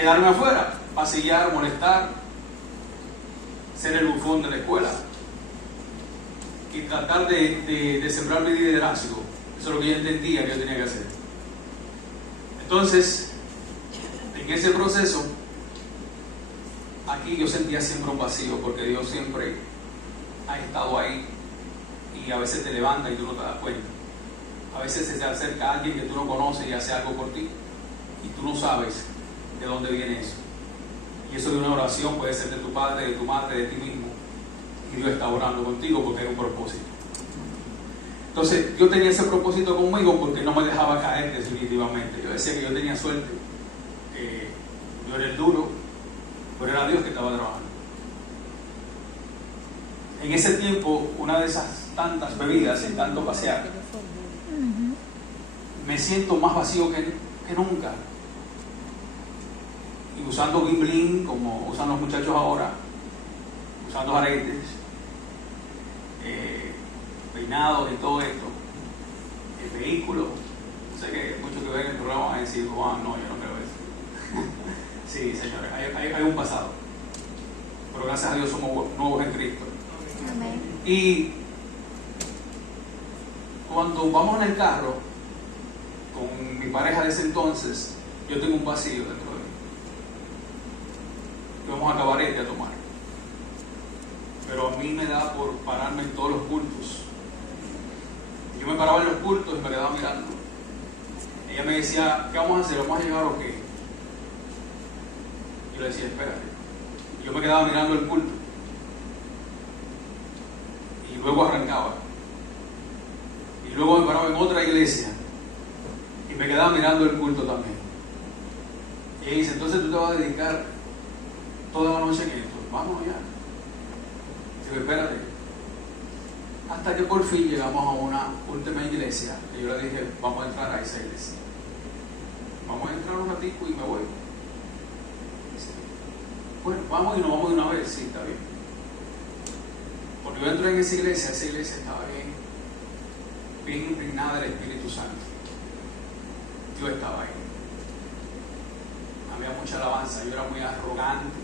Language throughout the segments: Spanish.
quedarme afuera, pasillar, molestar, ser el bufón de la escuela y tratar de sembrar mi liderazgo. Eso es lo que yo entendía que yo tenía que hacer. Entonces, en ese proceso, aquí yo sentía siempre un vacío, porque Dios siempre ha estado ahí y a veces te levanta y tú no te das cuenta. A veces se te acerca alguien que tú no conoces y hace algo por ti y tú no sabes de dónde viene eso. Y eso de una oración puede ser de tu padre, de tu madre, de ti mismo, y Dios está orando contigo porque hay un propósito. Entonces yo tenía ese propósito conmigo porque no me dejaba caer definitivamente. Yo decía que yo tenía suerte, que yo era el duro, pero era Dios que estaba trabajando. En ese tiempo, una de esas tantas bebidas y tanto pasear, me siento más vacío que nunca. Y usando bling bling, como usan los muchachos ahora, usando aretes, peinados y todo esto, el vehículo. Sé que muchos que ven el programa van a decir, Juan, no, yo no creo eso. Sí, señores, hay un pasado, pero gracias a Dios somos nuevos en Cristo. Amén. Y cuando vamos en el carro con mi pareja de ese entonces, yo tengo un vacío dentro de mí. Vamos a Cabarete a tomar, pero a mí me da por pararme en todos los cultos. Yo me paraba en los cultos y me quedaba mirando. Ella me decía, ¿qué vamos a hacer? ¿Vamos a llegar o qué? Yo le decía, espérate. Yo me quedaba mirando el culto y luego arrancaba. Y luego me paraba en otra iglesia y me quedaba mirando el culto también. Y ella dice, entonces tú te vas a dedicar toda la noche en esto. Vámonos ya. Digo, espérate. Hasta que por fin llegamos a una última iglesia y yo le dije, vamos a entrar a esa iglesia. Vamos a entrar un ratito y me voy. Dice, bueno, vamos y nos vamos de una vez. Sí, está bien. Cuando yo entro en esa iglesia estaba bien impregnada del Espíritu Santo. Dios estaba ahí. Había mucha alabanza. Yo era muy arrogante,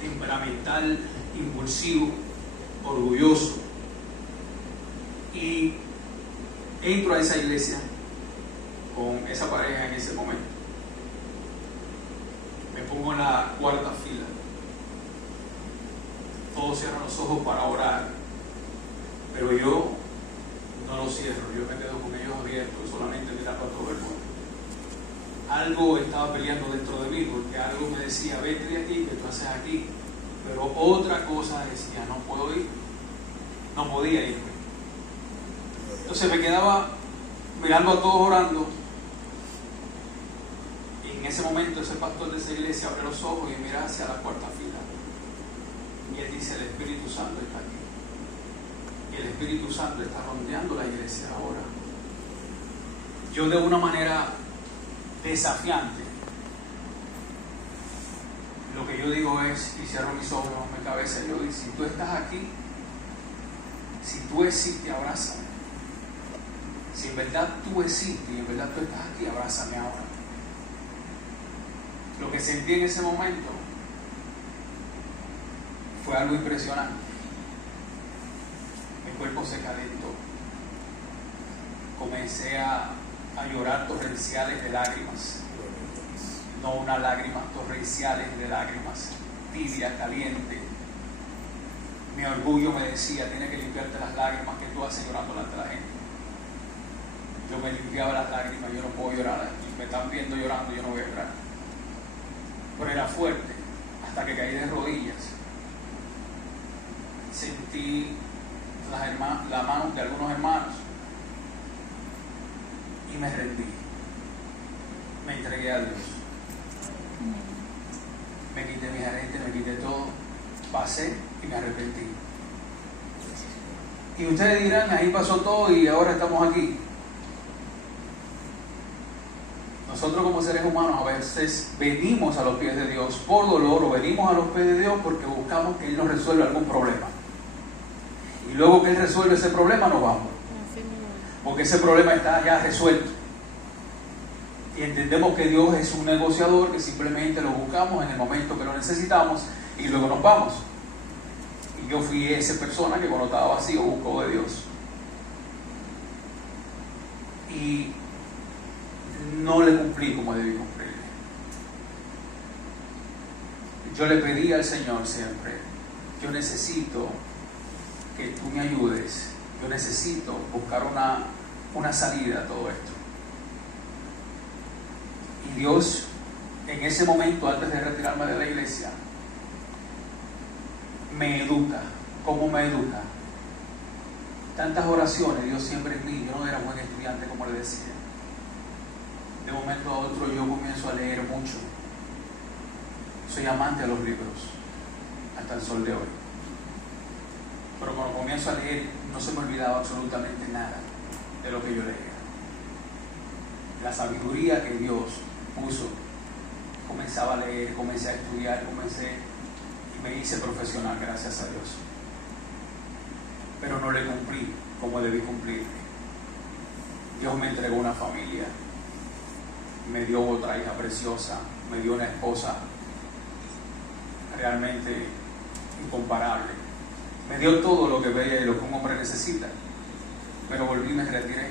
temperamental, impulsivo, orgulloso. Y entro a esa iglesia con esa pareja en ese momento. Me pongo en la cuarta fila. Todos cierran los ojos para orar, pero yo no los cierro. Yo me quedo con ellos abiertos, solamente mirando a todo el mundo. Algo estaba peleando dentro de mí, porque algo me decía, vete de aquí, que tú haces aquí. Pero otra cosa decía, no puedo ir. No podía irme. Entonces me quedaba mirando a todos orando. Y en ese momento ese pastor de esa iglesia abre los ojos y mira hacia la cuarta fila. Y él dice, el Espíritu Santo está aquí. Y el Espíritu Santo está rondeando la iglesia ahora. Yo de una manera desafiante, lo que yo digo es, y cierro mis ojos, mi cabeza, yo digo, si tú estás aquí, si tú existes, abrázame. Si en verdad tú existes y en verdad tú estás aquí, abrázame ahora. Lo que sentí en ese momento fue algo impresionante. Mi cuerpo se calentó. Comencé a llorar torrenciales de lágrimas. No unas lágrimas torrenciales de lágrimas, tibia, caliente. Mi orgullo me decía, tienes que limpiarte las lágrimas que tú haces llorando delante de la gente. Yo me limpiaba las lágrimas, yo no puedo llorar, me están viendo llorando, yo no voy a llorar. Pero era fuerte, hasta que caí de rodillas. Sentí las manos de algunos hermanos y me rendí. Me entregué a Dios. Me quité mis aretes, me quité todo, pasé y me arrepentí. Y ustedes dirán, ahí pasó todo y ahora estamos aquí. Nosotros como seres humanos a veces venimos a los pies de Dios por dolor, o venimos a los pies de Dios porque buscamos que Él nos resuelva algún problema. Y luego que Él resuelve ese problema nos vamos. Porque ese problema está ya resuelto. Y entendemos que Dios es un negociador, que simplemente lo buscamos en el momento que lo necesitamos y luego nos vamos. Y yo fui esa persona que cuando estaba vacío buscó de Dios. Y no le cumplí como debí cumplirle. Yo le pedí al Señor siempre, yo necesito que tú me ayudes, yo necesito buscar una salida a todo esto. Y Dios, en ese momento, antes de retirarme de la iglesia, me educa. ¿Cómo me educa? Tantas oraciones, Dios siempre en mí. Yo no era buen estudiante, como le decía. De un momento a otro yo comienzo a leer mucho. Soy amante de los libros, hasta el sol de hoy. Pero cuando comienzo a leer, no se me olvidaba absolutamente nada de lo que yo leía. La sabiduría que Dios puso, comenzaba a leer, comencé a estudiar, y me hice profesional, gracias a Dios. Pero no le cumplí como debí cumplirle. Dios me entregó una familia, me dio otra hija preciosa, me dio una esposa realmente incomparable, me dio todo lo que veía y lo que un hombre necesita. Pero volví y me retiré,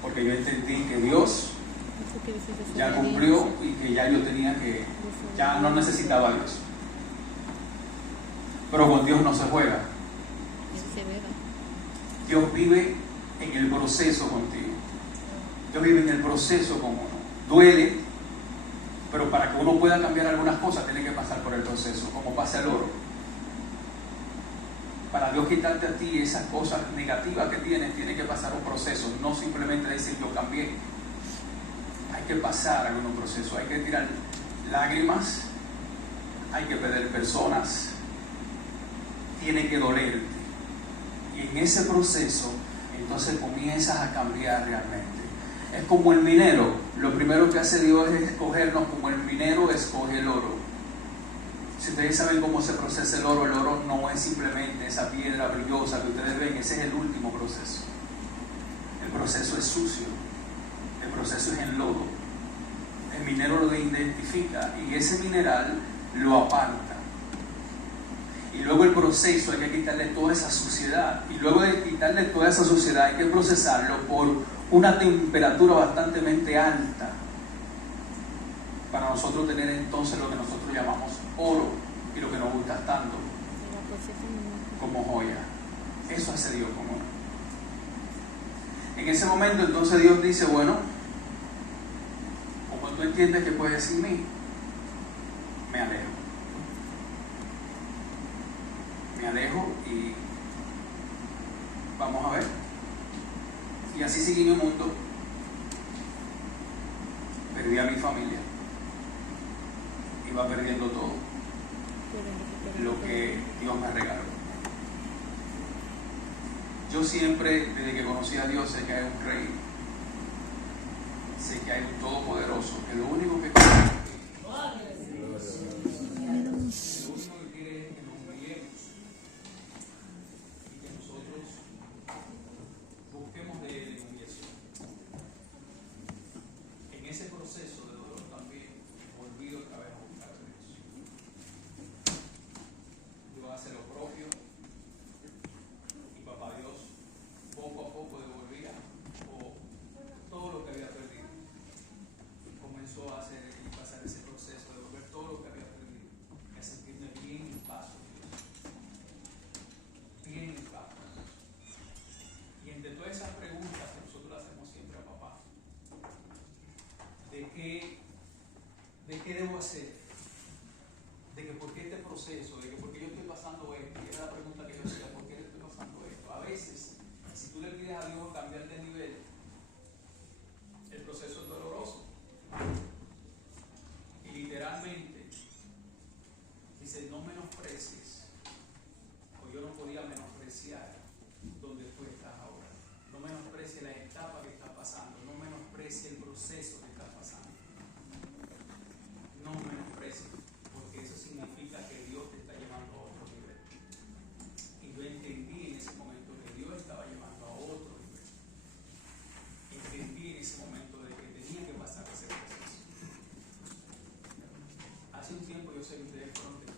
porque yo entendí que Dios ya cumplió y que ya yo ya no necesitaba a Dios. Pero con Dios no se juega. Dios vive en el proceso contigo. Dios vive en el proceso con uno. Duele, pero para que uno pueda cambiar algunas cosas tiene que pasar por el proceso, como pasa el oro. Para Dios quitarte a ti esas cosas negativas que tienes, tiene que pasar un proceso, no simplemente decir yo cambié. Hay que pasar algunos procesos, hay que tirar lágrimas, hay que perder personas, tiene que dolerte. Y en ese proceso, entonces comienzas a cambiar realmente. Es como el minero, lo primero que hace Dios es escogernos como el minero escoge el oro. Si ustedes saben cómo se procesa el oro no es simplemente esa piedra brillosa que ustedes ven, ese es el último proceso. El proceso es sucio, el proceso es en lodo. El minero lo identifica y ese mineral lo aparta. Y luego el proceso hay que quitarle toda esa suciedad. Y luego de quitarle toda esa suciedad hay que procesarlo por una temperatura bastante alta para nosotros tener entonces lo que nosotros llamamos oro y lo que nos gusta tanto como joya. Eso hace Dios con uno. En ese momento entonces Dios dice, bueno, como tú entiendes que puedes sin mí, me alejo. Me alejo y vamos a ver. Y así seguí mi mundo. Perdí a mi familia. Iba perdiendo todo lo que Dios me regaló. Yo siempre, desde que conocí a Dios, sé que hay un rey, sé que hay un todopoderoso, que lo único que quiere es que nos humillemos y que nosotros busquemos de Él en humillación. En ese proceso de dolor también volví otra vez a buscar a Dios. Dios hace lo propio y papá Dios poco a poco devolvía todo lo que había perdido. Comenzó a hacer y pasar ese proceso de devolver todo lo que había perdido y a sentirme bien en paz con Dios. Bien en paz con Dios. Y entre todas esas preguntas que nosotros le hacemos siempre a papá, ¿de qué debo hacer? ¿De que por qué este proceso? ¿De que por qué yo estoy pasando esto? Y era la pregunta que yo hacía, ¿por qué estoy pasando esto? A veces, si tú le pides a Dios cambiar de nivel, el proceso es doloroso. Y literalmente dice, no menosprecies, o yo no podía menospreciar donde tú estás ahora. No menosprecies la etapa que estás pasando, no menosprecies el proceso que estás pasando. No menosprecies, porque eso significa que Dios te está llevando a otro nivel. Y yo entendí en ese momento que Dios estaba llevando a otro nivel. usen mi teléfono,